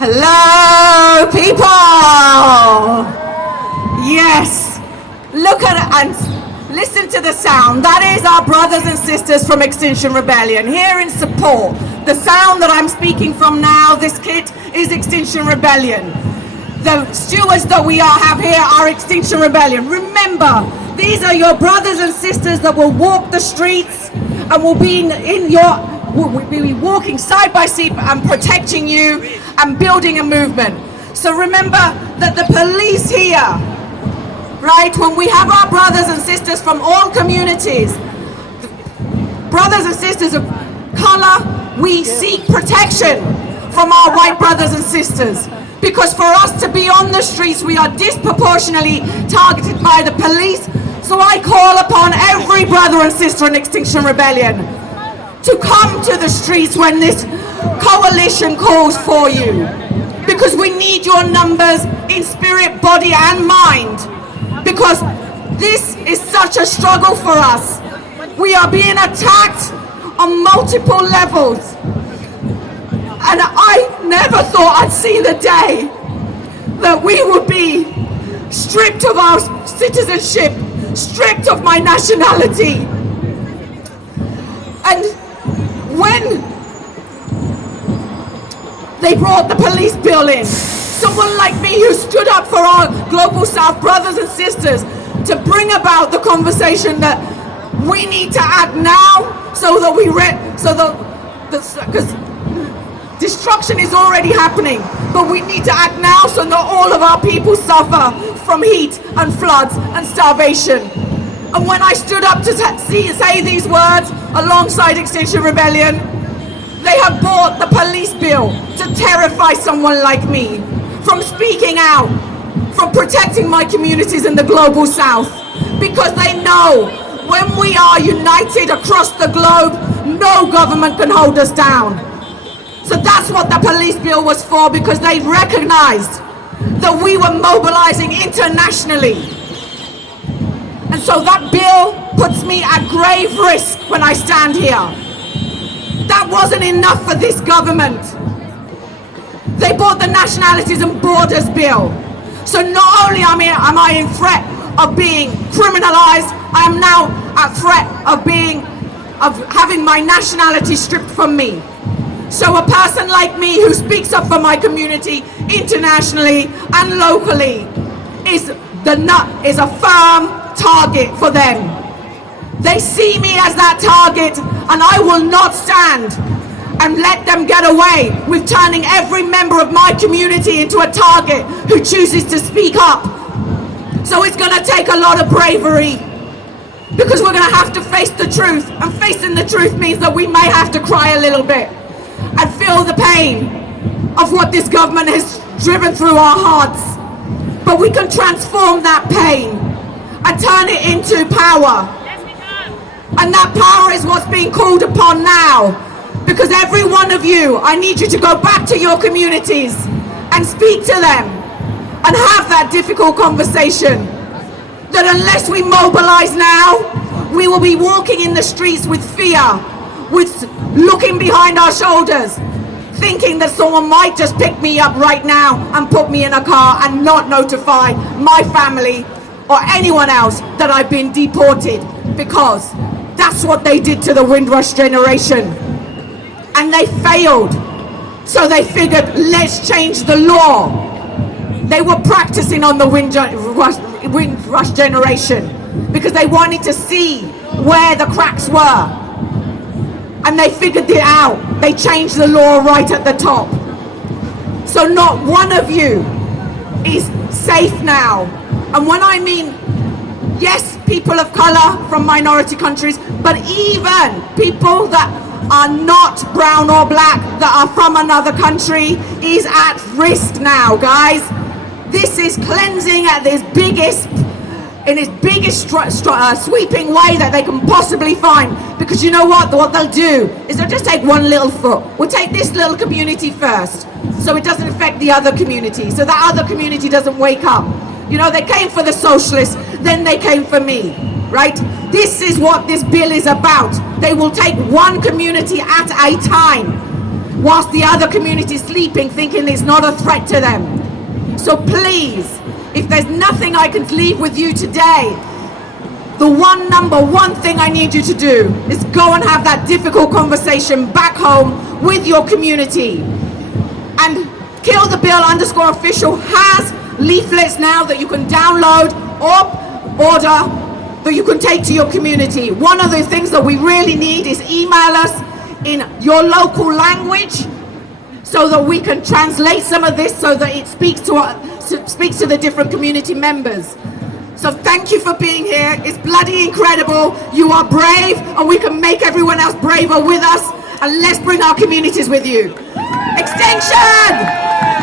Hello, people! Yes, look at it and listen to the sound. That is our brothers and sisters from Extinction Rebellion here in support. The sound that I'm speaking from now, this kit, is Extinction Rebellion. The stewards that we have here are Extinction Rebellion. Remember, these are your brothers and sisters that will walk the streets and will be we'll be walking side by side and protecting you and building a movement. So remember that the police here, right, when we have our brothers and sisters from all communities, brothers and sisters of color, we seek protection from our white brothers and sisters. Because for us to be on the streets, we are disproportionately targeted by the police. So I call upon every brother and sister in Extinction Rebellion to come to the streets when this coalition calls for you. Because we need your numbers in spirit, body and mind. Because this is such a struggle for us. We are being attacked on multiple levels. And I never thought I'd see the day that we would be stripped of our citizenship, stripped of my nationality. And when they brought the police bill in, someone like me who stood up for our Global South brothers and sisters to bring about the conversation that we need to act now so that because destruction is already happening, but we need to act now so not all of our people suffer from heat and floods and starvation. And when I stood up to say these words alongside Extinction Rebellion, they have bought the police bill to terrify someone like me from speaking out, from protecting my communities in the Global South. Because they know when we are united across the globe, no government can hold us down. So that's what the police bill was for, because they recognized that we were mobilizing internationally. And so that bill puts me at grave risk when I stand here. That wasn't enough for this government. They bought the Nationalities and Borders bill. So not only am I in threat of being criminalized, I am now at threat of having my nationality stripped from me. So a person like me who speaks up for my community internationally and locally is a firm target for them. They see me as that target, and I will not stand and let them get away with turning every member of my community into a target who chooses to speak up. So it's going to take a lot of bravery, because we're going to have to face the truth, and facing the truth means that we may have to cry a little bit and feel the pain of what this government has driven through our hearts. But we can transform that pain and turn it into power. Yes, we can. And that power is what's being called upon now. Because every one of you, I need you to go back to your communities and speak to them and have that difficult conversation. That unless we mobilize now, we will be walking in the streets with fear, with looking behind our shoulders, thinking that someone might just pick me up right now and put me in a car and not notify my family or anyone else that I've been deported, because that's what they did to the Windrush generation. And they failed. So they figured, let's change the law. They were practicing on the Windrush generation because they wanted to see where the cracks were. And they figured it out. They changed the law right at the top. So not one of you is safe now. And when I mean, yes, people of color from minority countries, but even people that are not brown or black, that are from another country, is at risk now, guys. This is cleansing at its biggest sweeping way that they can possibly find. Because you know what they'll do is they'll just take one little foot. We'll take this little community first, so it doesn't affect the other community, so that other community doesn't wake up. You know, they came for the socialists, then they came for me, right? This is what this bill is about. They will take one community at a time. whilst the other community is sleeping, thinking it's not a threat to them. So please, if there's nothing I can leave with you today, the one thing I need you to do is go and have that difficult conversation back home with your community. And Kill the Bill _official has leaflets now that you can download or order that you can take to your community. One of the things that we really need is email us in your local language so that we can translate some of this so that it speaks to the different community members. So thank you for being here. It's bloody incredible. You are brave, and we can make everyone else braver with us, and let's bring our communities with you. Extension!